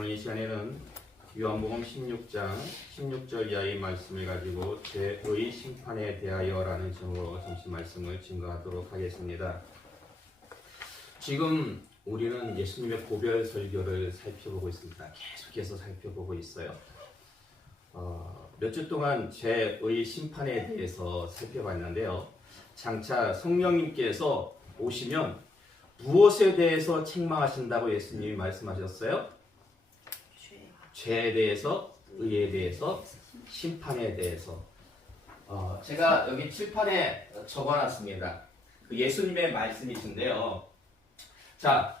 오늘 이 시간에는 요한복음 16장 16절 이하의 말씀을 가지고 죄의 심판에 대하여라는 제목으로 잠시 말씀을 증거하도록 하겠습니다. 지금 우리는 예수님의 고별 설교를 살펴보고 있습니다. 계속해서 살펴보고 있어요. 몇 주 동안 죄의 심판에 대해서 살펴봤는데요. 장차 성령님께서 오시면 무엇에 대해서 책망하신다고 예수님이 말씀하셨어요? 죄에 대해서, 의에 대해서, 심판에 대해서. 제가 여기 칠판에 적어놨습니다. 그 예수님의 말씀이신데요. 자,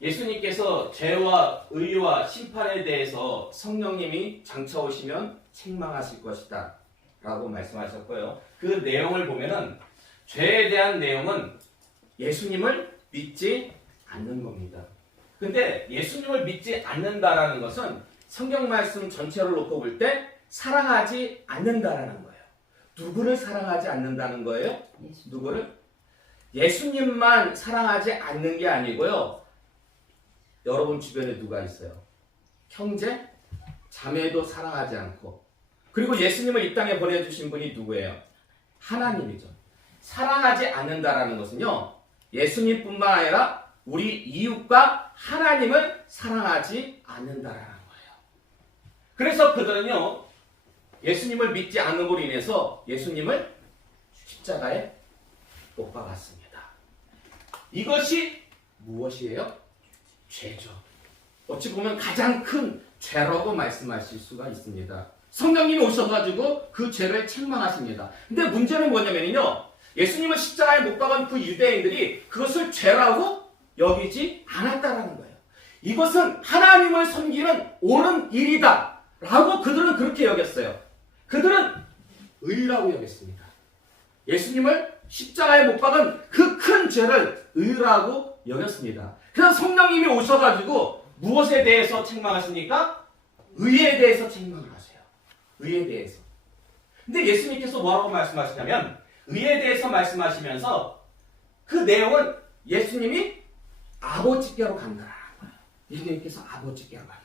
예수님께서 죄와 의와 심판에 대해서 성령님이 장차 오시면 책망하실 것이다 라고 말씀하셨고요. 그 내용을 보면은 죄에 대한 내용은 예수님을 믿지 않는 겁니다. 근데 예수님을 믿지 않는다라는 것은 성경 말씀 전체를 놓고 볼 때 사랑하지 않는다라는 거예요. 누구를 사랑하지 않는다는 거예요? 누구를? 예수님만 사랑하지 않는 게 아니고요. 여러분 주변에 누가 있어요? 형제, 자매도 사랑하지 않고, 그리고 예수님을 이 땅에 보내주신 분이 누구예요? 하나님이죠. 사랑하지 않는다라는 것은요, 예수님뿐만 아니라 우리 이웃과 하나님을 사랑하지 않는다라는 거예요. 그래서 그들은요, 예수님을 믿지 않음으로 인해서 예수님을 십자가에 못 박았습니다. 이것이 무엇이에요? 죄죠. 어찌 보면 가장 큰 죄라고 말씀하실 수가 있습니다. 성령님이 오셔가지고 그 죄를 책망하십니다. 근데 문제는 뭐냐면요, 예수님을 십자가에 못 박은 그 유대인들이 그것을 죄라고 여기지 않았다라는 거예요. 이것은 하나님을 섬기는 옳은 일이다 라고 그들은 그렇게 여겼어요. 그들은 의라고 여겼습니다. 예수님을 십자가에 못 박은 그 큰 죄를 의라고 여겼습니다. 그래서 성령님이 오셔가지고 무엇에 대해서 책망하십니까? 의에 대해서 책망을 하세요. 의에 대해서. 근데 예수님께서 뭐라고 말씀하시냐면, 의에 대해서 말씀하시면서 그 내용은 예수님이 아버지께로 간다라는 거예요. 예수님께서 아버지께로 간다.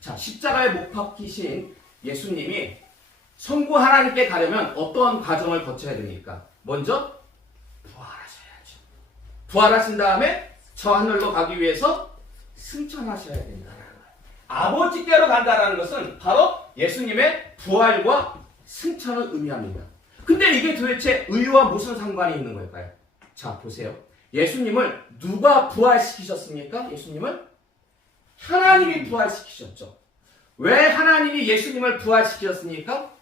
자, 십자가에 못 박히신 예수님이 성부 하나님께 가려면 어떤 과정을 거쳐야 됩니까? 먼저 부활하셔야죠. 부활하신 다음에 저 하늘로 가기 위해서 승천하셔야 된다는 거예요. 아버지께로 간다는 것은 바로 예수님의 부활과 승천을 의미합니다. 근데 이게 도대체 의와 무슨 상관이 있는 걸까요? 자, 보세요. 예수님을 누가 부활시키셨습니까? 예수님을 하나님이 부활시키셨죠. 왜 하나님이 예수님을 부활시키셨습니까?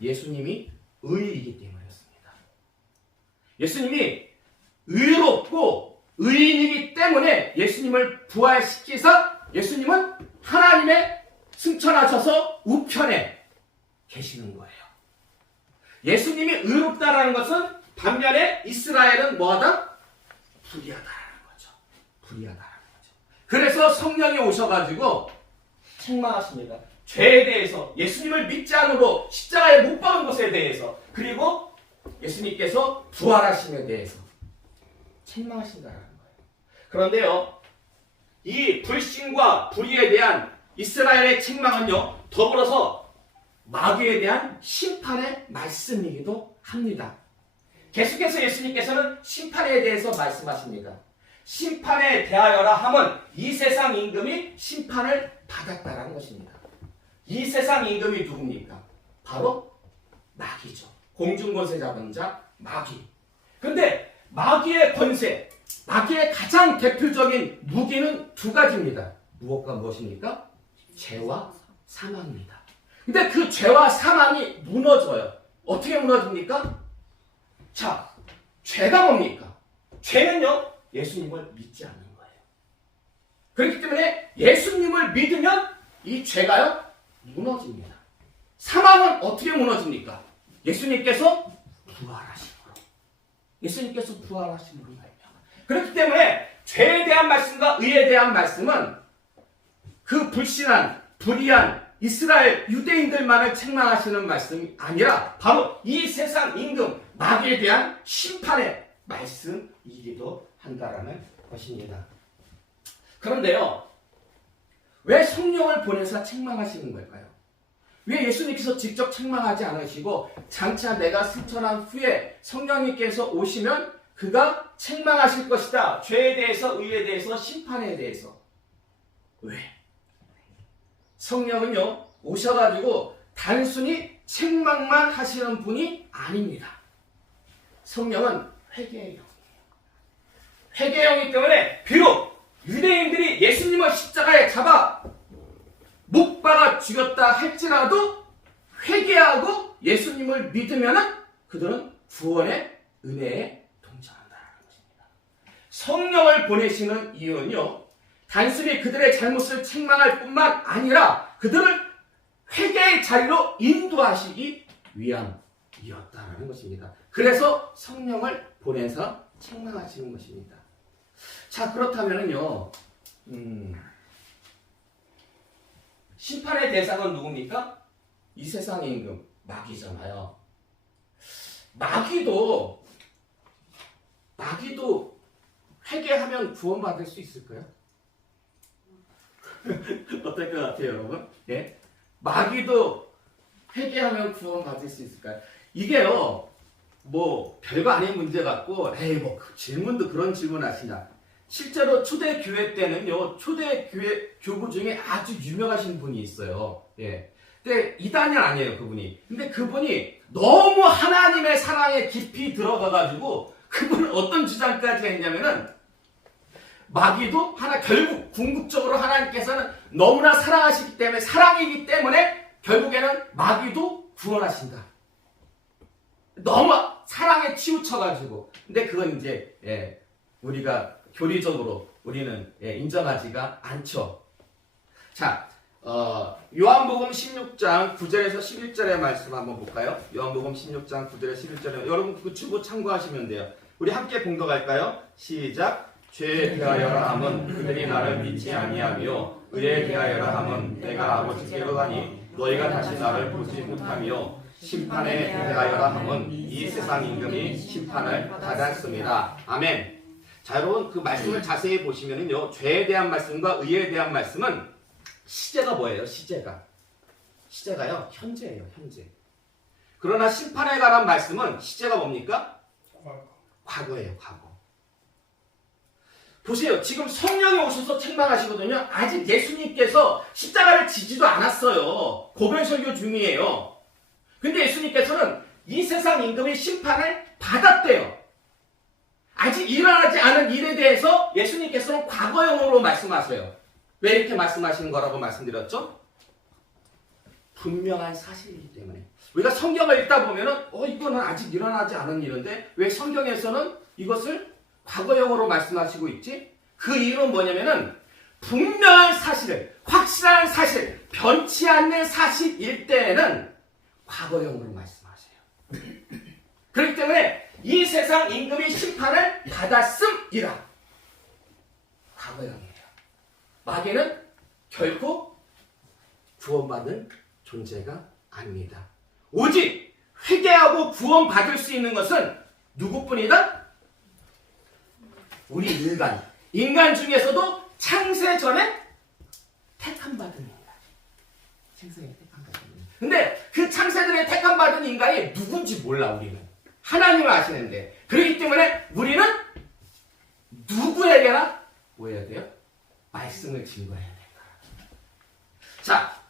예수님이 의이기 때문이었습니다. 예수님이 의롭고 의인이기 때문에 예수님을 부활시키사 예수님은 하나님의 승천하셔서 우편에 계시는 거예요. 예수님이 의롭다라는 것은 반면에 이스라엘은 뭐하다? 불의하다라는 거죠. 불의하다라는 거죠. 그래서 성령이 오셔가지고 책망하십니다. 죄에 대해서, 예수님을 믿지 않으로 십자가에 못 박은 것에 대해서, 그리고 예수님께서 부활하심에 대해서 책망하신다라는 거예요. 그런데요, 이 불신과 불의에 대한 이스라엘의 책망은요, 더불어서 마귀에 대한 심판의 말씀이기도 합니다. 계속해서 예수님께서는 심판에 대해서 말씀하십니다. 심판에 대하여라 함은 이 세상 임금이 심판을 받았다라는 것입니다. 이 세상 임금이 누굽니까? 바로 마귀죠. 공중권세 잡은 자 마귀. 근데 마귀의 권세, 마귀의 가장 대표적인 무기는 두 가지입니다. 무엇과 무엇입니까? 죄와 사망입니다. 근데 그 죄와 사망이 무너져요. 어떻게 무너집니까? 자, 죄가 뭡니까? 죄는요, 예수님을 믿지 않는 거예요. 그렇기 때문에 예수님을 믿으면 이 죄가요, 무너집니다. 사망은 어떻게 무너집니까? 예수님께서 부활하심으로. 예수님께서 부활하심으로 말미암아. 그렇기 때문에 죄에 대한 말씀과 의에 대한 말씀은 그 불신한, 불의한 이스라엘 유대인들만을 책망하시는 말씀이 아니라 바로 이 세상 임금 마귀에 대한 심판의 말씀이기도 한다라는 것입니다. 그런데요, 왜 성령을 보내서 책망하시는 걸까요? 왜 예수님께서 직접 책망하지 않으시고 장차 내가 승천한 후에 성령님께서 오시면 그가 책망하실 것이다. 죄에 대해서, 의에 대해서, 심판에 대해서. 왜? 성령은요, 오셔가지고 단순히 책망만 하시는 분이 아닙니다. 성령은 회개의 영이에요. 회개의 영이기 때문에 비록 유대인들이 예수님을 십자가에 잡아 못 박아 죽였다 할지라도 회개하고 예수님을 믿으면 그들은 구원의 은혜에 동참한다는 것입니다. 성령을 보내시는 이유는요, 단순히 그들의 잘못을 책망할 뿐만 아니라 그들을 회개의 자리로 인도하시기 위함이었다는 것입니다. 그래서 성령을 보내서 책망하시는 것입니다. 자, 그렇다면요, 심판의 대상은 누굽니까? 이 세상의 임금, 마귀잖아요. 마귀도 회개하면 구원받을 수 있을까요? 어떨 것 같아요, 여러분? 예? 마귀도 회개하면 구원받을 수 있을까요? 이게요, 뭐 별거 아닌 문제 같고, 에이 뭐 질문도 그런 질문 하시냐? 실제로 초대교회 때는요, 초대교회 교부 중에 아주 유명하신 분이 있어요. 예. 근데 이단이 아니에요, 그분이. 근데 그분이 너무 하나님의 사랑에 깊이 들어가가지고 그분은 어떤 주장까지 했냐면은 마귀도 결국 궁극적으로 하나님께서는 너무나 사랑하시기 때문에, 사랑이기 때문에 결국에는 마귀도 구원하신다. 너무 사랑에 치우쳐가지고. 근데 그건 이제 우리가 교리적으로 우리는 인정하지가 않죠. 자, 요한복음 16장 9절에서 11절의 말씀 한번 볼까요? 요한복음 16장 9절에서 11절에 여러분 그 주보 참고하시면 돼요. 우리 함께 봉독할까요? 시작. 죄에 대하여라 함은 그들이 나를 믿지 아니하며 의에 대하여라 함은 내가 아버지께로 가니 너희가 다시 나를 보지 못하며 심판에 대하여라 함은 이 세상 임금이 심판을 받았습니다. 아멘. 자, 여러분 그 말씀을 자세히 보시면요, 죄에 대한 말씀과 의에 대한 말씀은 시제가 뭐예요? 시제가요, 현재예요, 현재. 그러나 심판에 관한 말씀은 시제가 뭡니까? 과거예요, 과거. 보세요, 지금 성령이 오셔서 책망하시거든요. 아직 예수님께서 십자가를 지지도 않았어요. 고별설교 중이에요. 근데 예수님께서는 이 세상 임금이 심판을 받았대요. 아직 일어나지 않은 일에 대해서 예수님께서는 과거형으로 말씀하세요. 왜 이렇게 말씀하시는 거라고 말씀드렸죠? 분명한 사실이기 때문에. 우리가 성경을 읽다 보면은 이거는 아직 일어나지 않은 일인데 왜 성경에서는 이것을 과거형으로 말씀하시고 있지? 그 이유는 뭐냐면은 분명한 사실을, 확실한 사실, 변치 않는 사실일 때에는 과거형으로 말씀하세요. 그렇기 때문에 이 세상 임금이 심판을 받았음이라 과거형이에요. 마귀는 결코 구원받는 존재가 아닙니다. 오직 회개하고 구원받을 수 있는 것은 누구뿐이다? 우리 인간 중에서도 창세 전에 택함받은 인간. 창세에 택함받은 인간. 근데 그 창세전에 택함받은 인간이 누군지 몰라, 우리는. 하나님을 아시는데. 그렇기 때문에 우리는 누구에게나 뭐 해야 돼요? 말씀을 증거해야 된다. 자,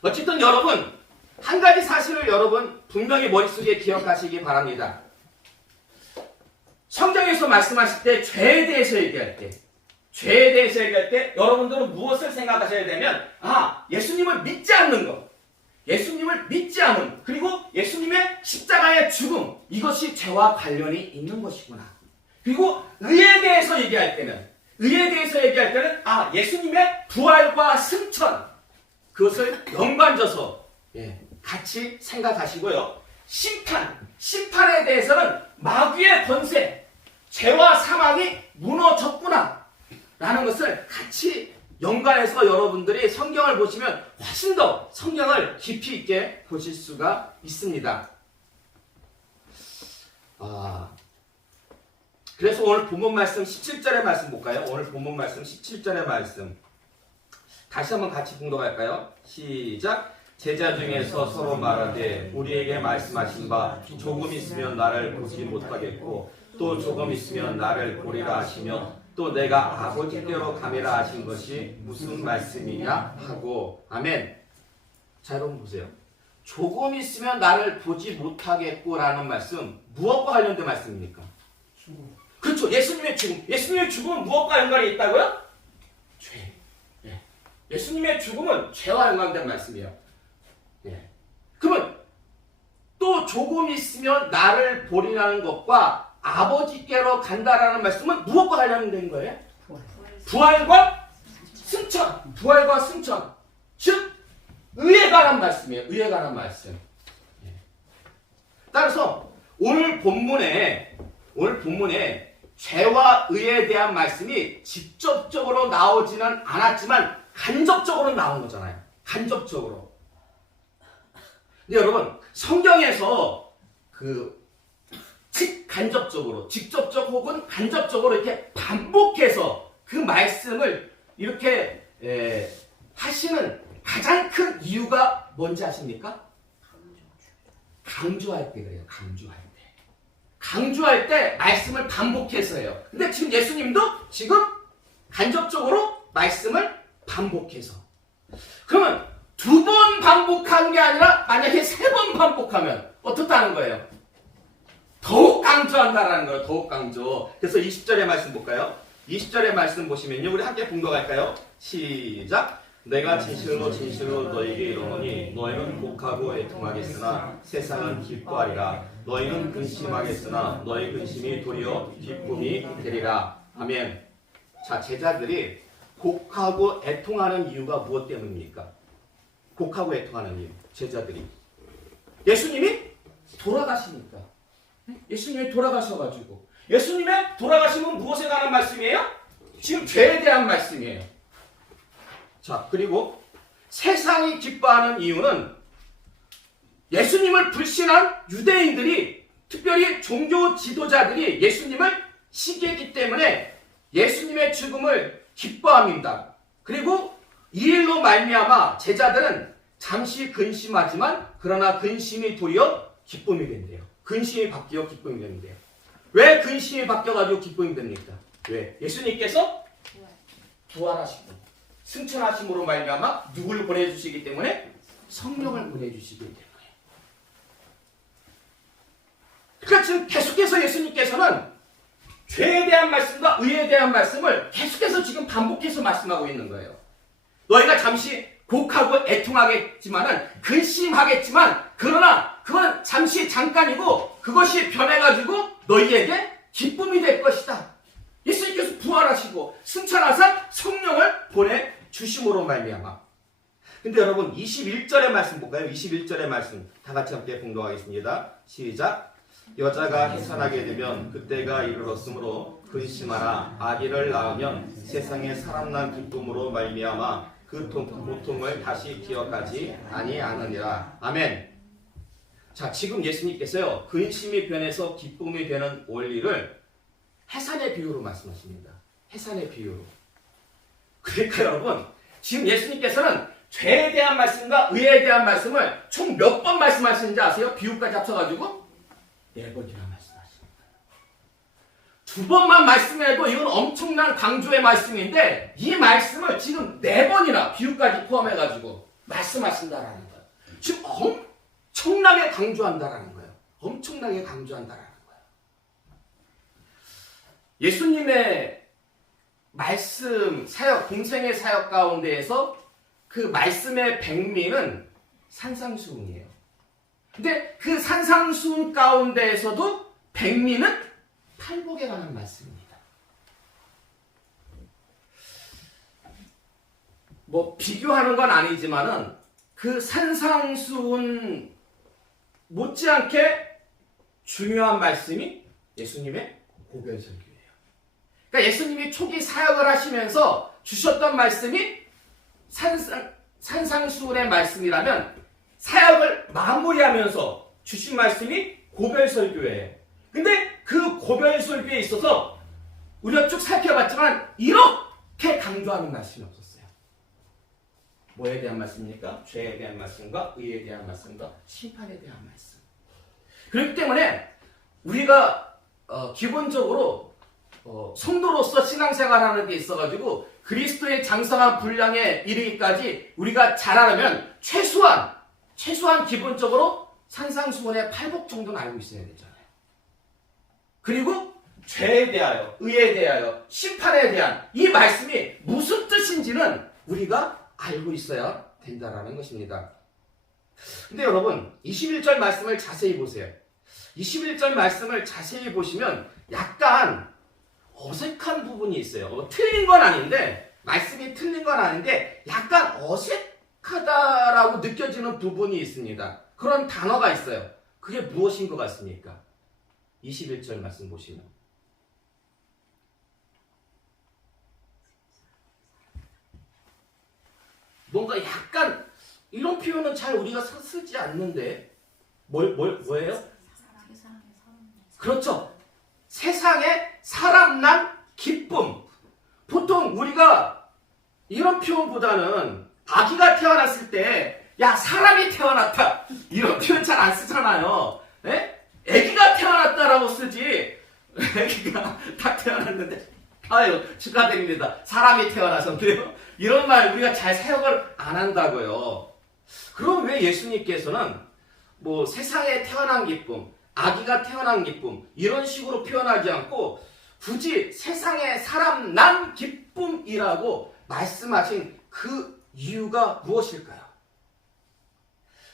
어쨌든 여러분, 한 가지 사실을 여러분 분명히 머릿속에 기억하시기 바랍니다. 성경에서 말씀하실 때 죄에 대해서 얘기할 때 여러분들은 무엇을 생각하셔야 되면 예수님을 믿지 않는 것, 예수님을 믿지 않음, 그리고 예수님의 십자가의 죽음, 이것이 죄와 관련이 있는 것이구나. 그리고 의에 대해서 얘기할 때는 예수님의 부활과 승천, 그것을 연관져서 같이 생각하시고요. 심판에 대해서는 마귀의 권세, 죄와 사망이 무너졌구나 라는 것을 같이 연관해서 여러분들이 성경을 보시면 훨씬 더 성경을 깊이 있게 보실 수가 있습니다. 그래서 오늘 본문 말씀 17절의 말씀 볼까요? 오늘 본문 말씀 17절의 말씀. 다시 한번 같이 봉독할까요? 시작. 제자 중에서 서로 말하되 우리에게 말씀하신 바 조금 있으면 나를 보지 못하겠고 또 조금 있으면 나를 보리라 하시며 또 내가 아버지께로 가미라 하신 것이 무슨 말씀이냐 하고. 아멘. 자, 여러분 보세요. 조금 있으면 나를 보지 못하겠고라는 말씀, 무엇과 관련된 말씀입니까? 죽음. 그렇죠. 예수님의 죽음. 예수님의 죽음은 무엇과 연관이 있다고요? 죄. 예. 예수님의 죽음은 죄와 연관된 말씀이에요. 예. 그러면 또 조금 있으면 나를 보리라는 것과 아버지께로 간다라는 말씀은 무엇과 관련된 거예요? 부활과 승천. 부활과 승천. 즉 의에 관한 말씀이에요. 의에 관한 말씀. 예. 따라서 오늘 본문에 죄와 의에 대한 말씀이 직접적으로 나오지는 않았지만 간접적으로 나온 거잖아요. 간접적으로. 근데 여러분, 성경에서 간접적으로, 직접적 혹은 간접적으로 이렇게 반복해서 그 말씀을 이렇게 하시는 가장 큰 이유가 뭔지 아십니까? 강조할 때 그래요. 강조할 때 말씀을 반복해서 해요. 근데 지금 예수님도 지금 간접적으로 말씀을 반복해서. 그러면 2번 반복한 게 아니라 만약에 3번 반복하면 어떻다는 거예요? 더욱 강조한다라는 거예요. 더욱 강조. 그래서 20절의 말씀 볼까요? 20절의 말씀 보시면요. 우리 함께 봉독할까요? 시작. 내가 진실로 너희에게 이르노니 너희는 곡하고 애통하겠으나 세상은 기뻐하리라. 너희는 근심하겠으나 너희 근심이 도리어 기쁨이 되리라. 아멘. 자, 제자들이 곡하고 애통하는 이유가 무엇 때문입니까? 곡하고 애통하는 이유. 제자들이 예수님이 돌아가시니까. 예수님이 돌아가셔가지고. 예수님의 돌아가심은 무엇에 관한 말씀이에요? 지금 죄에 대한 말씀이에요. 자, 그리고 세상이 기뻐하는 이유는 예수님을 불신한 유대인들이, 특별히 종교 지도자들이 예수님을 시기했기 때문에 예수님의 죽음을 기뻐합니다. 그리고 이 일로 말미암아 제자들은 잠시 근심하지만 그러나 근심이 도리어 기쁨이 된대요. 근심이 바뀌어 기쁨이 된대요. 왜 근심이 바뀌어가지고 기쁨이 됩니까? 왜? 예수님께서 부활하시고 승천하심으로 말미암아 누구를 보내주시기 때문에? 성령을 보내주시기 때문에. 그러니까 지금 계속해서 예수님께서는 죄에 대한 말씀과 의에 대한 말씀을 계속해서 지금 반복해서 말씀하고 있는 거예요. 너희가 잠시 곡하고 애통하겠지만은, 근심하겠지만, 그러나 그건 잠시 잠깐이고 그것이 변해가지고 너희에게 기쁨이 될 것이다. 예수님께서 부활하시고 승천하사 성령을 보내주심으로 말미암아. 근데 여러분 21절의 말씀 볼까요? 21절의 말씀 다 같이 함께 봉독하겠습니다. 시작. 여자가 해산하게 되면 그때가 이르렀으므로 근심하라. 아기를 낳으면 세상에 사람난 기쁨으로 말미암아 그 고통을 다시 기억하지 아니하느니라. 아멘. 자, 지금 예수님께서요, 근심이 변해서 기쁨이 되는 원리를 해산의 비유로 말씀하십니다. 해산의 비유로. 그러니까 여러분, 지금 예수님께서는 죄에 대한 말씀과 의에 대한 말씀을 총 몇 번 말씀하시는지 아세요? 비유까지 합쳐가지고 4번이나 말씀하십니다. 2번만 말씀해도 이건 엄청난 강조의 말씀인데 이 말씀을 지금 4번이나 비유까지 포함해가지고 말씀하신다라는 거예요. 지금 엄청나게 강조한다라는 거예요. 엄청나게 강조한다라는 거예요. 예수님의 말씀 사역, 공생의 사역 가운데에서 그 말씀의 백미는 산상수훈이에요. 근데 그 산상수훈 가운데에서도 백미는 팔복에 관한 말씀입니다. 뭐 비교하는 건 아니지만은 그 산상수훈 못지않게 중요한 말씀이 예수님의 고별설교예요. 그러니까 예수님이 초기 사역을 하시면서 주셨던 말씀이 산상수훈의 말씀이라면 사역을 마무리하면서 주신 말씀이 고별설교예요. 근데 그 고별설교에 있어서 우리가 쭉 살펴봤지만 이렇게 강조하는 말씀이 없었어요. 뭐에 대한 말씀입니까? 죄에 대한 말씀과 의에 대한 말씀과 심판에 대한 말씀. 그렇기 때문에 우리가 기본적으로 성도로서 신앙생활하는 데 있어가지고 그리스도의 장성한 분량에 이르기까지 우리가 잘하려면 최소한 기본적으로 산상수훈의 8복 정도는 알고 있어야 되잖아요. 그리고 죄에 대하여, 의에 대하여, 심판에 대한 이 말씀이 무슨 뜻인지는 우리가 알고 있어야 된다라는 것입니다. 근데 여러분 21절 말씀을 자세히 보세요. 21절 말씀을 자세히 보시면 약간 어색한 부분이 있어요. 틀린 건 아닌데, 말씀이 틀린 건 아닌데 약간 어색하다라고 느껴지는 부분이 있습니다. 그런 단어가 있어요. 그게 무엇인 것 같습니까? 21절 말씀 보시면 뭔가 약간 이런 표현은 잘 우리가 쓰지 않는데 뭐예요? 그렇죠. 세상에 사람 난 기쁨. 보통 우리가 이런 표현보다는 아기가 태어났을 때 야 사람이 태어났다 이런 표현 잘 안 쓰잖아요. 에? 아기가 태어났다라고 쓰지. 아기가 딱 태어났는데 아유 축하드립니다. 사람이 태어나셨네요. 이런 말 우리가 잘 사용을 안 한다고요. 그럼 왜 예수님께서는 뭐 세상에 태어난 기쁨, 아기가 태어난 기쁨 이런 식으로 표현하지 않고 굳이 세상에 사람 난 기쁨이라고 말씀하신 그 이유가 무엇일까요?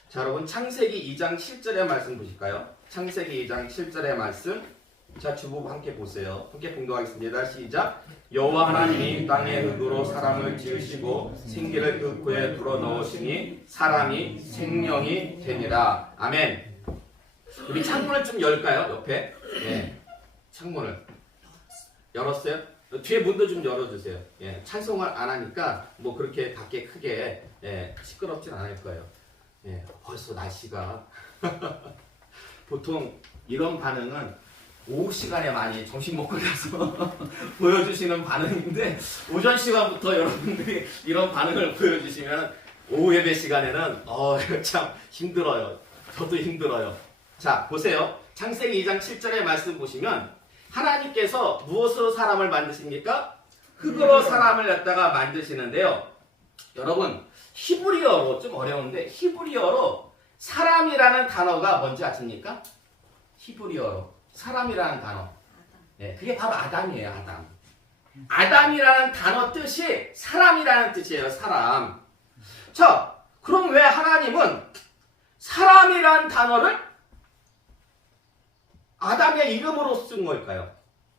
자 여러분 창세기 2장 7절의 말씀 보실까요? 창세기 2장 7절의 말씀 자 주보고 함께 보세요. 함께 봉독하겠습니다. 시작. 여호와 하나님이 땅의 흙으로 사람을 지으시고 생기를 그 코에 불어넣으시니 사람이 생명이 되니라. 아멘. 우리 창문을 좀 열까요? 옆에. 예. 창문을 열었어요? 뒤에 문도 좀 열어주세요. 예. 찬송을 안 하니까 뭐 그렇게 밖에 크게 시끄럽진 않을 거예요. 예. 벌써 날씨가 보통 이런 반응은 오후 시간에 많이 점심 먹고 나서 보여주시는 반응인데 오전 시간부터 여러분들이 이런 반응을 보여주시면 오후 예배 시간에는 참 힘들어요. 저도 힘들어요. 자 보세요. 창세기 2장 7절의 말씀 보시면 하나님께서 무엇으로 사람을 만드십니까? 흙으로 사람을 갖다가 만드시는데요. 여러분 히브리어로 좀 어려운데 히브리어로 사람이라는 단어가 뭔지 아십니까? 히브리어로 사람이라는 단어. 네, 그게 바로 아담이에요, 아담. 아담이라는 단어 뜻이 사람이라는 뜻이에요, 사람. 자, 그럼 왜 하나님은 사람이라는 단어를 아담의 이름으로 쓴 걸까요?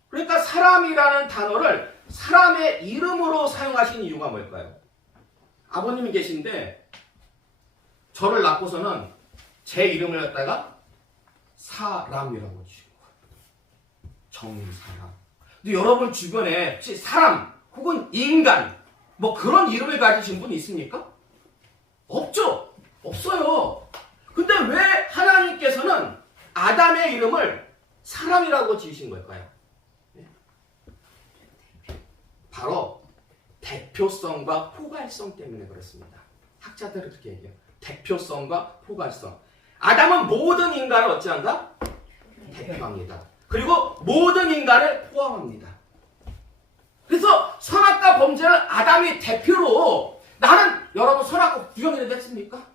그러니까 사람이라는 단어를 사람의 이름으로 사용하신 이유가 뭘까요? 아버님이 계신데 저를 낳고서는 제 이름을 갖다가 사람이라고 지은 거예요. 정사람. 근데 여러분 주변에 혹시 사람 혹은 인간 뭐 그런 이름을 가지신 분 있습니까? 없죠. 없어요. 근데 왜 하나님께서는 아담의 이름을 사람이라고 지으신 걸까요? 바로 대표성과 포괄성 때문에 그렇습니다. 학자들은 그렇게 얘기해요. 대표성과 포괄성. 아담은 모든 인간을 어찌한다? 대표합니다. 그리고 모든 인간을 포함합니다. 그래서 선악과 범죄를 아담이 대표로 나는 여러분 선악과 구경이라도 했습니까?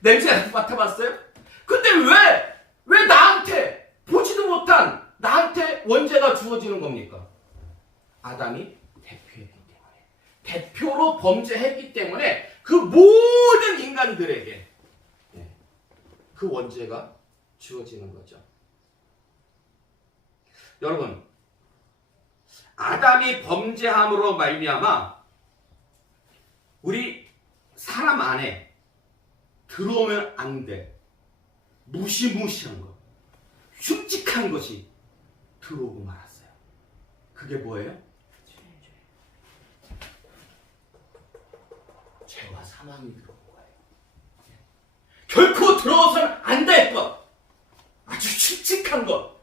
냄새 맡아봤어요? 근데 왜 나한테 보지도 못한 나한테 원죄가 주어지는 겁니까? 아담이 대표했기 때문에 대표로 범죄했기 때문에 그 모든 인간들에게 그 원죄가 주어지는 거죠. 여러분 아담이 범죄함으로 말미암아 우리 사람 안에 들어오면 안 돼. 무시무시한 것, 흉측한 것이 들어오고 말았어요. 그게 뭐예요? 죄와 사망이 들어온 거예요. 결코 들어오서는 안 될 것, 아주 흉측한 것,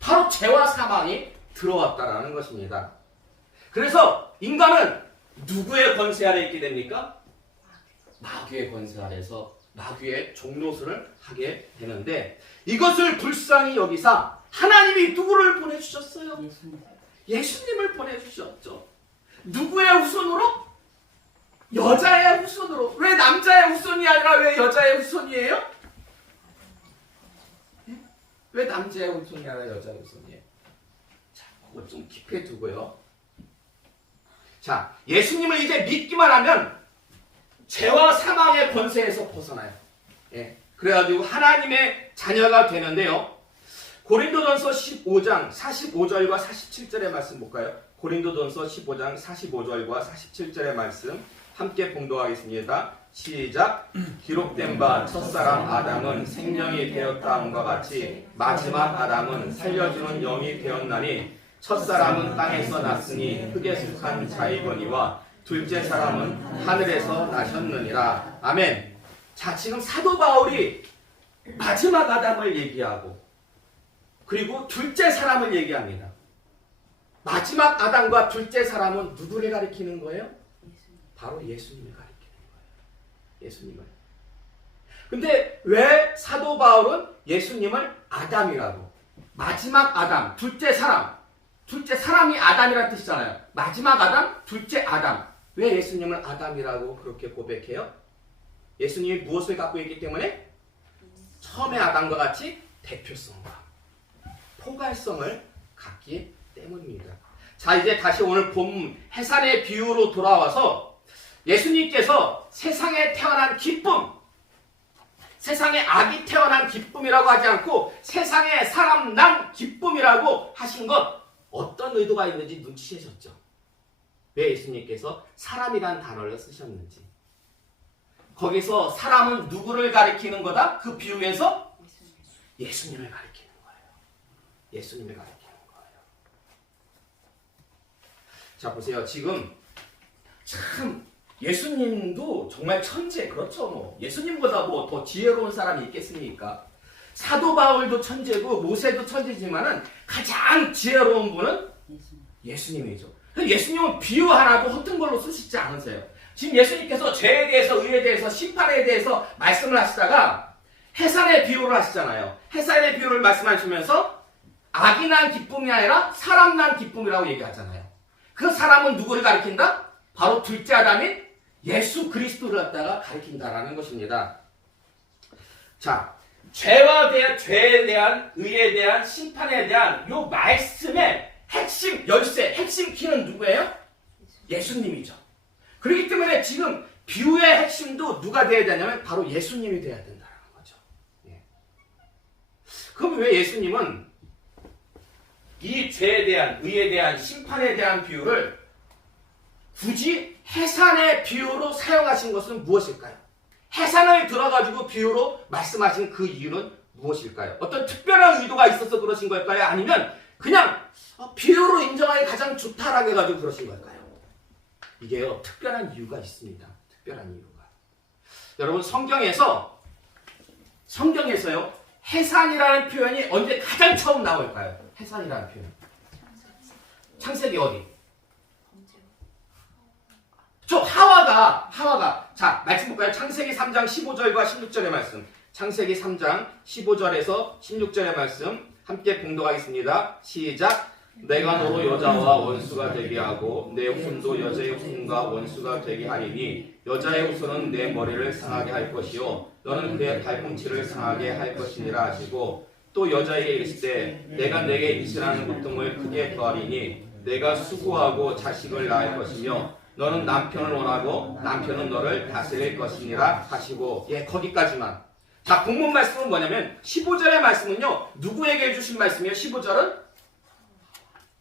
바로 죄와 사망이 들어왔다라는 것입니다. 그래서 인간은 누구의 권세 아래 있게 됩니까? 마귀의 권세 아래서 마귀의 종노릇을 하게 되는데, 이것을 불쌍히 여기사 하나님이 누구를 보내주셨어요? 예수님을 보내주셨죠. 누구의 후손으로? 여자의 후손으로. 왜 남자의 후손이 아니라 왜 여자의 후손이에요? 왜 남자의 후손이 아니라 여자의 후손이에요? 자, 그거 좀 깊게 두고요. 자, 예수님을 이제 믿기만 하면 죄와 사망의 권세에서 벗어나요. 예. 그래가지고 하나님의 자녀가 되는데요. 고린도전서 15장 45절과 47절의 말씀 볼까요? 고린도전서 15장 45절과 47절의 말씀 함께 봉독하겠습니다. 시작. 기록된 바 첫사람 아담은 생명이 되었다 함과 같이 마지막 아담은 살려주는 영이 되었나니, 첫사람은 땅에서 났으니 흙에 속한 자이거니와 둘째 사람은 하늘에서 나셨느니라. 아멘. 자, 지금 사도 바울이 마지막 아담을 얘기하고 그리고 둘째 사람을 얘기합니다. 마지막 아담과 둘째 사람은 누구를 가리키는 거예요? 바로 예수님을 가리키는 거예요. 예수님을. 근데 왜 사도 바울은 예수님을 아담이라고, 마지막 아담, 둘째 사람이 아담이라는 뜻이잖아요. 마지막 아담, 둘째 아담. 왜 예수님을 아담이라고 그렇게 고백해요? 예수님이 무엇을 갖고 있기 때문에? 처음의 아담과 같이 대표성과 포괄성을 갖기 때문입니다. 자, 이제 다시 오늘 본 해산의 비유로 돌아와서 예수님께서 세상에 태어난 기쁨, 세상에 아기 태어난 기쁨이라고 하지 않고 세상에 사람 난 기쁨이라고 하신 것, 어떤 의도가 있는지 눈치채셨죠? 왜 예수님께서 사람이라는 단어를 쓰셨는지. 거기서 사람은 누구를 가리키는 거다? 그 비유에서 예수님을 가리키는 거예요. 예수님을 가리키는 거예요. 자, 보세요. 지금 참 예수님도 정말 천재, 그렇죠. 뭐 예수님보다 뭐 더 지혜로운 사람이 있겠습니까? 사도 바울도 천재고 모세도 천재지만은 가장 지혜로운 분은 예수님이죠. 예수님은 비유 하나도 허튼 걸로 쓰시지 않으세요. 지금 예수님께서 죄에 대해서, 의에 대해서, 심판에 대해서 말씀을 하시다가 해산의 비유를 하시잖아요. 해산의 비유를 말씀하시면서 악이 난 기쁨이 아니라 사람 난 기쁨이라고 얘기하잖아요. 그 사람은 누구를 가리킨다? 바로 둘째 아담인 예수 그리스도를 갖다가 가리킨다라는 것입니다. 자, 죄에 대한, 의에 대한, 심판에 대한 요 말씀의 핵심 열쇠, 핵심 키는 누구예요? 예수님이죠. 그렇기 때문에 지금 비유의 핵심도 누가 되어야 되냐면 바로 예수님이 되어야 된다는 거죠. 예. 그럼 왜 예수님은 이 죄에 대한, 의에 대한, 심판에 대한 비유를 굳이 해산의 비유로 사용하신 것은 무엇일까요? 해산을 들어가지고 비유로 말씀하신 그 이유는 무엇일까요? 어떤 특별한 의도가 있어서 그러신 걸까요? 아니면 그냥 비유로 인정하기 가장 좋다라고 해가지고 그러신 걸까요? 이게요, 특별한 이유가 있습니다. 특별한 이유가. 여러분, 성경에서요, 해산이라는 표현이 언제 가장 처음 나올까요? 해산이라는 표현. 창세기 어디? 하와가. 자, 말씀 볼까요? 창세기 3장 15절과 16절의 말씀. 창세기 3장 15절에서 16절의 말씀 함께 봉독하겠습니다. 시작. 내가 너로 여자와 원수가 되게 하고 내 후손도 여자의 후손과 원수가 되게 하리니 여자의 후손은 내 머리를 상하게 할 것이요 너는 그의 발꿈치를 상하게 할 것이니라 하시고, 또 여자에게 이르시되 내가 내게 임신하는 고통을 크게 더하리니 내가 수고하고 자식을 낳을 것이며 너는 남편을 원하고 남편은 너를 다스릴 것이니라 하시고. 예, 거기까지만. 자, 본문 말씀은 뭐냐면 15절의 말씀은요, 누구에게 해주신 말씀이에요? 15절은?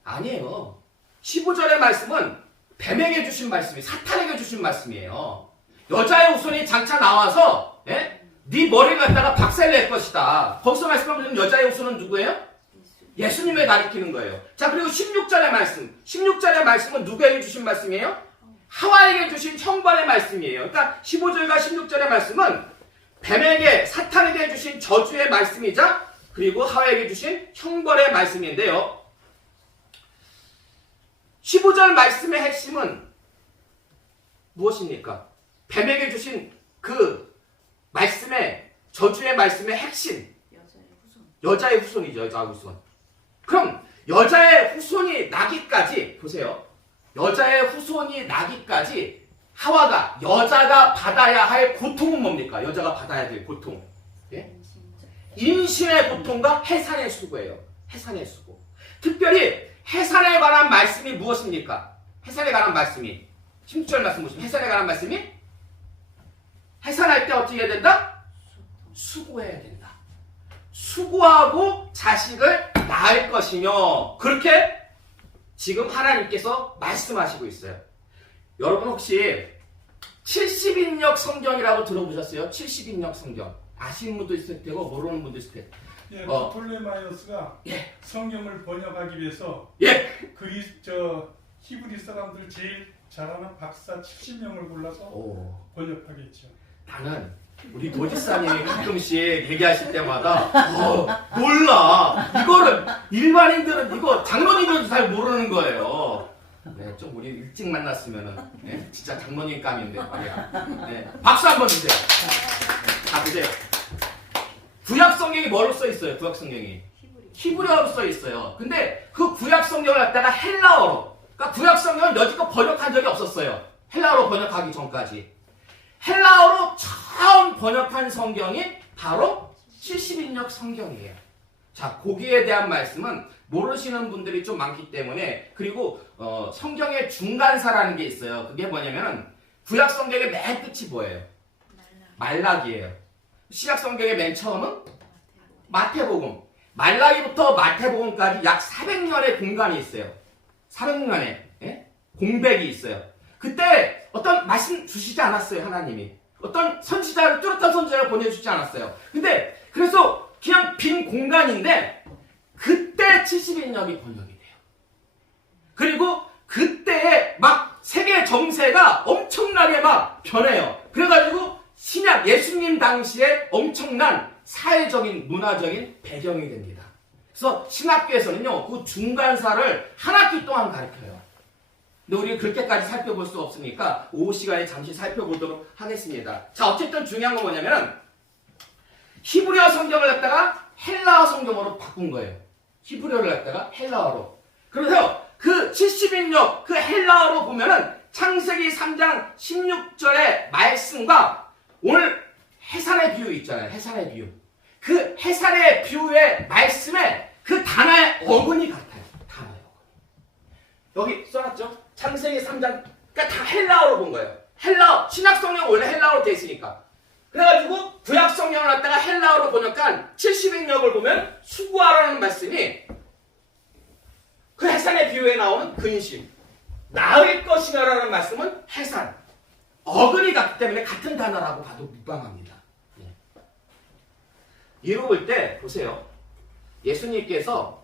아니에요. 15절의 말씀은 뱀에게 주신 말씀이에요. 사탄에게 주신 말씀이에요. 여자의 후손이 장차 나와서 네 머리를 갖다가 박살낼 것이다. 거기서 말씀하면 여자의 후손은 누구예요? 예수님을 가리키는 거예요. 자, 그리고 16절의 말씀. 16절의 말씀은 누구에게 주신 말씀이에요? 하와에게 주신 형벌의 말씀이에요. 그러니까 15절과 16절의 말씀은 뱀에게, 사탄에게 주신 저주의 말씀이자 그리고 하와에게 주신 형벌의 말씀인데요. 15절 말씀의 핵심은 무엇입니까? 뱀에게 주신 그 말씀의 저주의 말씀의 핵심 여자의 후손이죠. 여자의 후손. 그럼 여자의 후손이 나기까지 보세요. 여자의 후손이 나기까지 하와가 여자가 받아야 할 고통은 뭡니까? 여자가 받아야 될 고통. 예? 임신의 고통과 해산의 수고예요. 해산의 수고. 특별히 해산에 관한 말씀이 무엇입니까? 해산에 관한 말씀이 16절 말씀 보시면 해산에 관한 말씀이 해산할 때 어떻게 해야 된다? 수고해야 된다. 수고하고 자식을 낳을 것이며 그렇게 지금 하나님께서 말씀하시고 있어요. 여러분 혹시 70인역 성경이라고 들어보셨어요? 70인역 성경. 아시는 분도 있을 테고 모르는 분도 있을 테고. 예, 토레마이오스가 예. 성경을 번역하기 위해서 예. 히브리 사람들 제일 잘하는 박사 70명을 골라서 번역하겠죠. 나는 우리 도지사님이 가끔씩 얘기하실 때마다 몰라. 이거를 일반인들은 이거 장로님들도 잘 모르는 거예요. 네, 좀 우리 일찍 만났으면은 네, 진짜 장로님 감인데 말이야. 네, 박수 한번 주세요. 자, 보세요. 구약 성경이 뭐로 써 있어요? 구약 성경이 히브리어로 써 있어요. 근데 그 구약 성경을 갖다가 헬라어로, 그러니까 구약 성경을 여지껏 번역한 적이 없었어요. 헬라어로 번역하기 전까지. 헬라어로 처음 번역한 성경이 바로 70인역 성경이에요. 자, 거기에 대한 말씀은 모르시는 분들이 좀 많기 때문에, 그리고 성경의 중간사라는 게 있어요. 그게 뭐냐면 구약 성경의 맨 끝이 뭐예요? 말라기예요. 신약 성경의 맨 처음은 마태복음. 말라기부터 마태복음까지 약 400년의 공간이 있어요. 400년의 공백이 있어요. 그때 어떤 말씀 주시지 않았어요, 하나님이. 어떤 선지자를, 뚜렷한 선지자를 보내주지 않았어요. 근데 그래서 그냥 빈 공간인데 그때 70인역이 번역이 돼요. 그리고 그때에 막 세계 정세가 엄청나게 막 변해요. 그래가지고 신약 예수님 당시에 엄청난 사회적인 문화적인 배경이 됩니다. 그래서 신학교에서는요, 그 중간사를 한 학기 동안 가르쳐요. 근데 우리 그렇게까지 살펴볼 수 없으니까 오후 시간에 잠시 살펴보도록 하겠습니다. 자, 어쨌든 중요한 건 뭐냐면은 히브리어 성경을 갖다가 헬라어 성경으로 바꾼 거예요. 히브리어를 갖다가 헬라어로. 그래서 그 70인역 그 헬라어로 보면은 창세기 3장 16절의 말씀과 오늘 해산의 비유 있잖아요. 해산의 비유. 그 해산의 비유의 말씀에 그 단어의 어근이 같아요. 단어의 어근이. 여기 써놨죠? 창세기 3장. 그러니까 다 헬라어로 본 거예요. 헬라어. 신약성경 원래 헬라어로 돼 있으니까. 그래가지고 구약성경을 갖다가 헬라어로 번역한 70인역을 보면 수고하라는 말씀이 그 해산의 비유에 나오는 근심. 나을 것이라는 말씀은 해산. 어근이 같기 때문에 같은 단어라고 봐도 무방합니다. 이로 볼 때 보세요. 예수님께서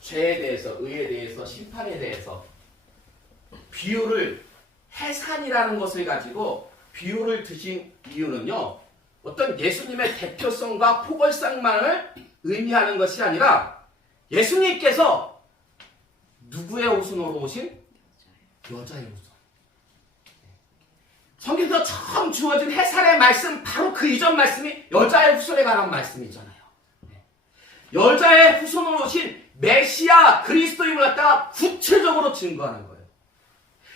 죄에 대해서, 의에 대해서, 심판에 대해서 비유를 해산이라는 것을 가지고 비유를 드신 이유는요. 어떤 예수님의 대표성과 포괄성만을 의미하는 것이 아니라 예수님께서 누구의 후손으로 오신? 여자의 후손. 성경에서 처음 주어진 해산의 말씀, 바로 그 이전 말씀이 여자의 후손에 관한 말씀이잖아요. 여자의 후손으로 오신 메시아 그리스도임을 갖다가 구체적으로 증거하는 거예요.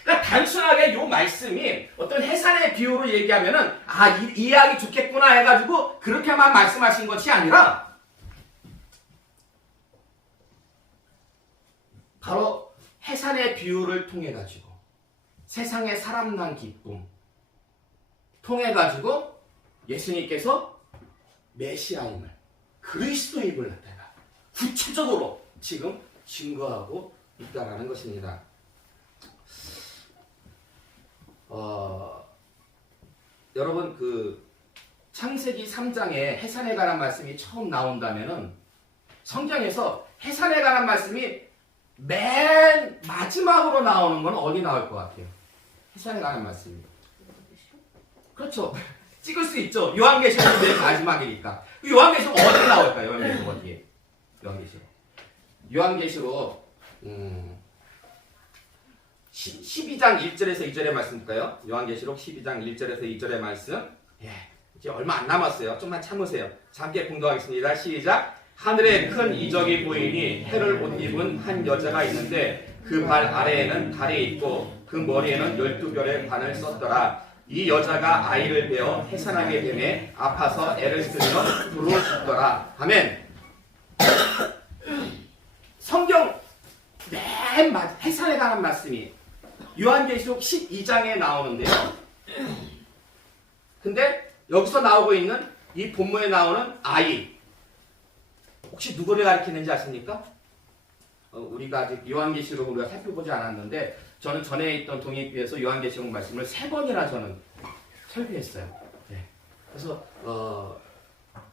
그러니까 단순하게 이 말씀이 어떤 해산의 비유로 얘기하면은 이 이야기 좋겠구나 해가지고 그렇게만 말씀하신 것이 아니라 바로 해산의 비유를 통해 가지고 세상에 사람 난 기쁨 통해 가지고 예수님께서 메시아임을, 그리스도임을 갖다가 구체적으로 지금 증거하고 있다라는 것입니다. 여러분 그 창세기 3장에 해산에 관한 말씀이 처음 나온다면은 성경에서 해산에 관한 말씀이 맨 마지막으로 나오는 건 어디 나올 것 같아요? 해산에 관한 말씀이. 그렇죠. 찍을 수 있죠. 요한계시록이 맨 마지막이니까. 요한계시록 어디 나올까요? 요한계시록 어디에? 요한계시록 12장 12장 1절에서 2절의 말씀 볼까요? 요한계시록 12장 1절에서 2절의 말씀. 예, 이제 얼마 안 남았어요. 좀만 참으세요. 자, 함께 공독하겠습니다. 시작. 하늘에 큰 이적이 보이니 해를 옷 입은 한 여자가 있는데 그 발 아래에는 달이 있고 그 머리에는 12별의 관을 썼더라. 이 여자가 아이를 베어 해산하게 되매 아파서 애를 쓰며 부르 죽더라. 아멘. 성경 맨 해산에 관한 말씀이 요한계시록 12장에 나오는데요. 근데 여기서 나오고 있는 이 본문에 나오는 아이, 혹시 누구를 가리키는지 아십니까? 우리가 아직 요한계시록을 우리가 살펴보지 않았는데 저는 전에 있던 동익교에서 요한계시록 말씀을 3번이나 저는 설교했어요. 네. 그래서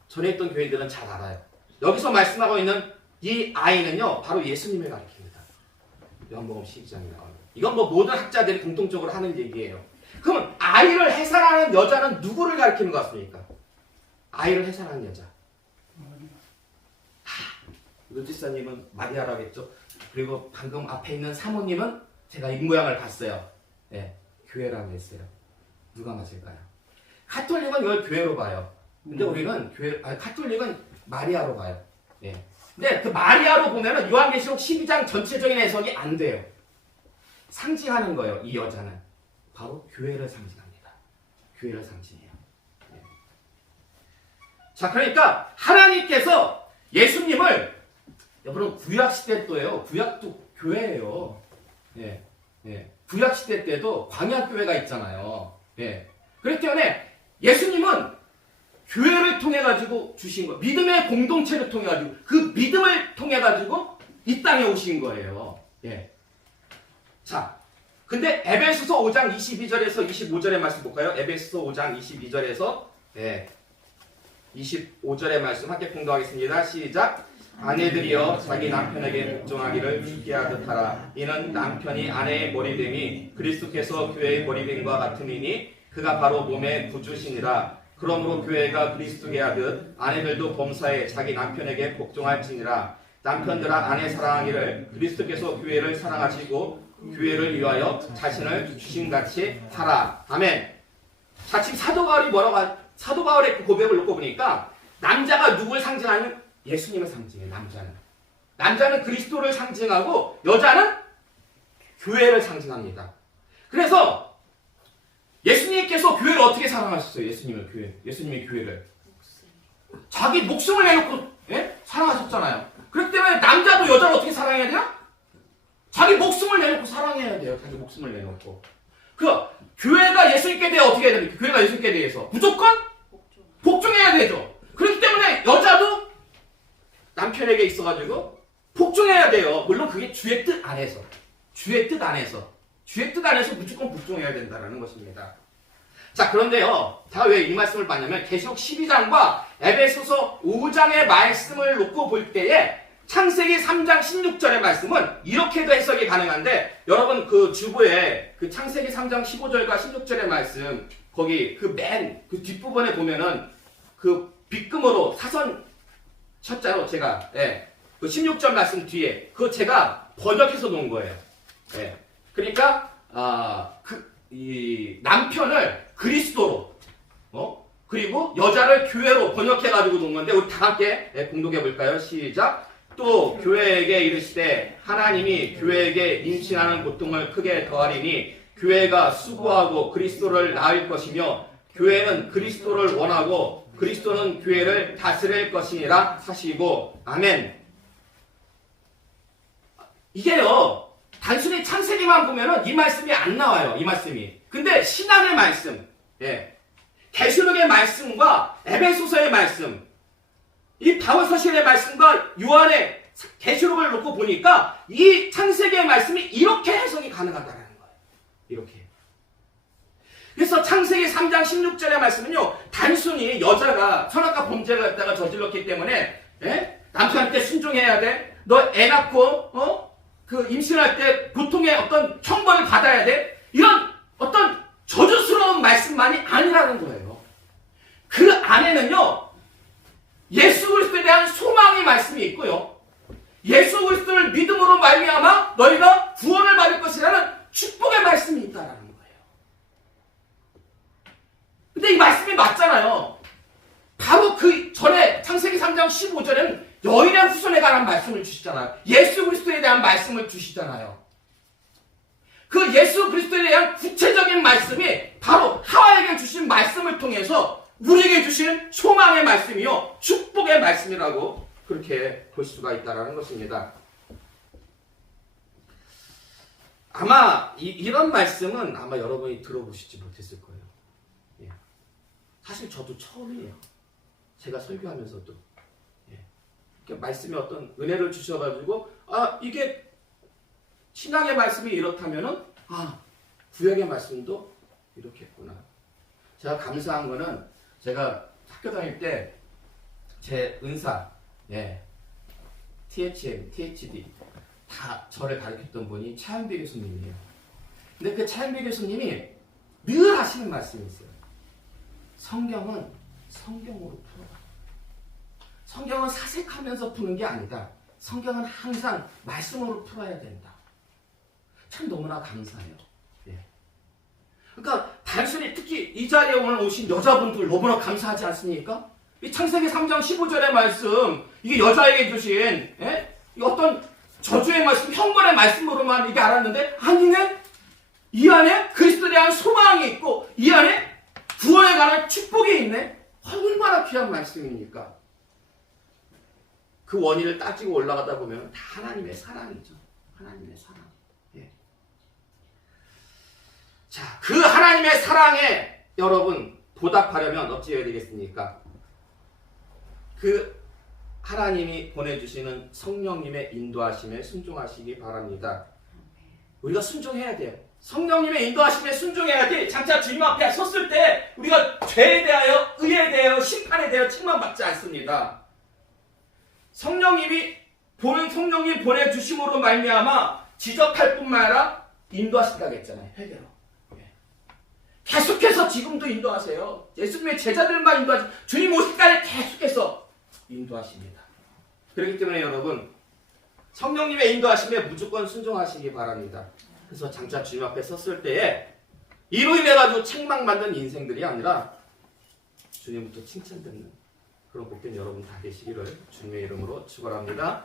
전에 있던 교회들은 잘 알아요. 여기서 말씀하고 있는 이 아이는요, 바로 예수님을 가리킵니다. 요한복음 12장에 나와요. 이건 뭐 모든 학자들이 공통적으로 하는 얘기예요. 그럼 아이를 해산하는 여자는 누구를 가리키는 것 같습니까? 아이를 해산하는 여자. 루지사님은 마리아라고 했죠. 그리고 방금 앞에 있는 사모님은 제가 입모양을 봤어요. 네, 교회라고 했어요. 누가 맞을까요? 가톨릭은 이걸 교회로 봐요. 근데 우리는 가톨릭은 마리아로 봐요. 네. 근데 그 마리아로 보면은 요한계시록 12장 전체적인 해석이 안 돼요. 상징하는 거예요. 이 여자는 바로 교회를 상징합니다. 교회를 상징해요. 네. 자, 그러니까 하나님께서 예수님을, 여러분 구약 시대 때예요. 구약도 교회예요. 예, 예. 구약 시대 때도 광야 교회가 있잖아요. 예. 그렇기 때문에 예수님은 교회를 통해 가지고 주신 거, 믿음의 공동체를 통해 가지고 그 믿음을 통해 가지고 이 땅에 오신 거예요. 예. 자, 근데 에베소서 5장 22절에서 25절의 말씀 볼까요? 에베소서 5장 22절에서 25절의 말씀 함께 공독하겠습니다. 시작. 아내들이여 자기 남편에게 복종하기를 주게 하듯 하라. 이는 남편이 아내의 머리됨이 그리스도께서 교회의 머리됨과 같으니 그가 바로 몸의 구주시니라. 그러므로 교회가 그리스도께 하듯 아내들도 범사에 자기 남편에게 복종할지니라. 남편들아 아내 사랑하기를 그리스도께서 교회를 사랑하시고 교회를 위하여 자신을 주신같이 하라. 아멘. 자, 지금 사도 바울의 그 고백을 놓고 보니까 남자가 누굴 상징하는? 예수님을 상징해요. 남자는 그리스도를 상징하고 여자는 교회를 상징합니다. 그래서 예수님께서 교회를 어떻게 사랑하셨어요? 예수님의 교회를 자기 목숨을 내놓고 사랑하셨잖아요. 그렇기 때문에 남자도 여자를 어떻게 사랑해야 돼요? 자기 목숨을 내놓고 사랑해야 돼요. 자기 목숨을 내놓고. 교회가 예수님께 대해 어떻게 해야 됩니까? 교회가 예수님께 대해서 무조건 복종해야 되죠. 그렇기 때문에 여자도 남편에게 있어가지고 복종해야 돼요. 물론 그게 주의 뜻 안에서 무조건 복종해야 된다는 것입니다. 자, 그런데요, 제가 왜 이 말씀을 봤냐면 계시록 12장과 에베소서 5장의 말씀을 놓고 볼 때에 창세기 3장 16절의 말씀은 이렇게도 해석이 가능한데, 여러분 그 주보에 그 창세기 3장 15절과 16절의 말씀 거기 그 뒷부분에 보면은 그 빗금으로 사선 셔자로 제가 그 16절 말씀 뒤에 그거 제가 번역해서 놓은 거예요. 그러니까 이 남편을 그리스도로 그리고 여자를 교회로 번역해가지고 놓은 건데 우리 다 함께 공독해 볼까요? 시작. 또 교회에게 이르시되 하나님이 교회에게 임신하는 고통을 크게 더하리니 교회가 수고하고 그리스도를 낳을 것이며 교회는 그리스도를 원하고 그리스도는 교회를 다스릴 것이니라 하시고. 아멘. 이게요, 단순히 창세기만 보면은 이 말씀이 안 나와요. 이 말씀이. 근데 신앙의 말씀, 계시록의 말씀과 에베소서의 말씀, 이 바울서신의 말씀과 요한의 계시록을 놓고 보니까 이 창세기의 말씀이 이렇게 해석이 가능하다는 거예요. 이렇게. 그래서 창세기 3장 16절의 말씀은요, 단순히 여자가 선악과 범죄를 갖다가 저질렀기 때문에 남편한테 순종해야 돼. 너 애 낳고 그 임신할 때 고통의 어떤 형벌을 받아야 돼. 이런 어떤 저주스러운 말씀만이 아니라는 거예요. 그 안에는요, 예수 그리스도에 대한 소망의 말씀이 있고요, 예수 그리스도를 믿음으로 말미암아 너희가 구원을 받을 것이라는 축복의 말씀이 있다라는 거예요. 근데 이 말씀이 맞잖아요. 바로 그 전에 창세기 3장 15절에는 여인의 후손에 관한 말씀을 주시잖아요. 예수 그리스도에 대한 말씀을 주시잖아요. 그 예수 그리스도에 대한 구체적인 말씀이 바로 하와에게 주신 말씀을 통해서 우리에게 주신 소망의 말씀이요 축복의 말씀이라고 그렇게 볼 수가 있다는 것입니다. 아마 이런 말씀은 아마 여러분이 들어보시지 못했을 거예요. 예. 사실 저도 처음이에요. 제가 설교하면서도 예. 말씀에 어떤 은혜를 주셔가지고 이게 신앙의 말씀이 이렇다면은 구약의 말씀도 이렇게 했구나. 제가 감사한 거는 제가 학교 다닐 때 제 은사, THM, THD 다 저를 가르쳤던 분이 차현배 교수님이에요. 근데 그 차현배 교수님이 늘 하시는 말씀이 있어요. 성경은 성경으로 풀어라. 성경은 사색하면서 푸는 게 아니다. 성경은 항상 말씀으로 풀어야 된다. 참 너무나 감사해요. 그러니까 단순히 특히 이 자리에 오늘 오신 여자분들 너무나 감사하지 않습니까? 이 창세기 3장 15절의 말씀, 이게 여자에게 주신 이 어떤 저주의 말씀, 형벌의 말씀으로만 이게 알았는데 아니네? 이 안에 그리스도에 대한 소망이 있고 이 안에 구원에 관한 축복이 있네? 얼마나 귀한 말씀입니까? 그 원인을 따지고 올라가다 보면 다 하나님의 사랑이죠. 하나님의 사랑. 자, 그 하나님의 사랑에 여러분 보답하려면 어찌 해야 되겠습니까? 그 하나님이 보내주시는 성령님의 인도하심에 순종하시기 바랍니다. 우리가 순종해야 돼요. 성령님의 인도하심에 순종해야지 장차 주님 앞에 섰을 때 우리가 죄에 대하여, 의에 대하여, 심판에 대하여 책망받지 않습니다. 성령님 보내주심으로 말미암아 지적할 뿐만 아니라 인도하신다고 했잖아요. 회개로. 계속해서 지금도 인도하세요. 예수님의 제자들만 인도하시고 주님 오실 때까지 계속해서 인도하십니다. 그렇기 때문에 여러분 성령님의 인도하심에 무조건 순종하시기 바랍니다. 그래서 장차 주님 앞에 섰을 때에 이로 인해 가지고 책망받는 인생들이 아니라 주님부터 칭찬받는 그런 복된 여러분 다 되시기를 주님의 이름으로 축원합니다.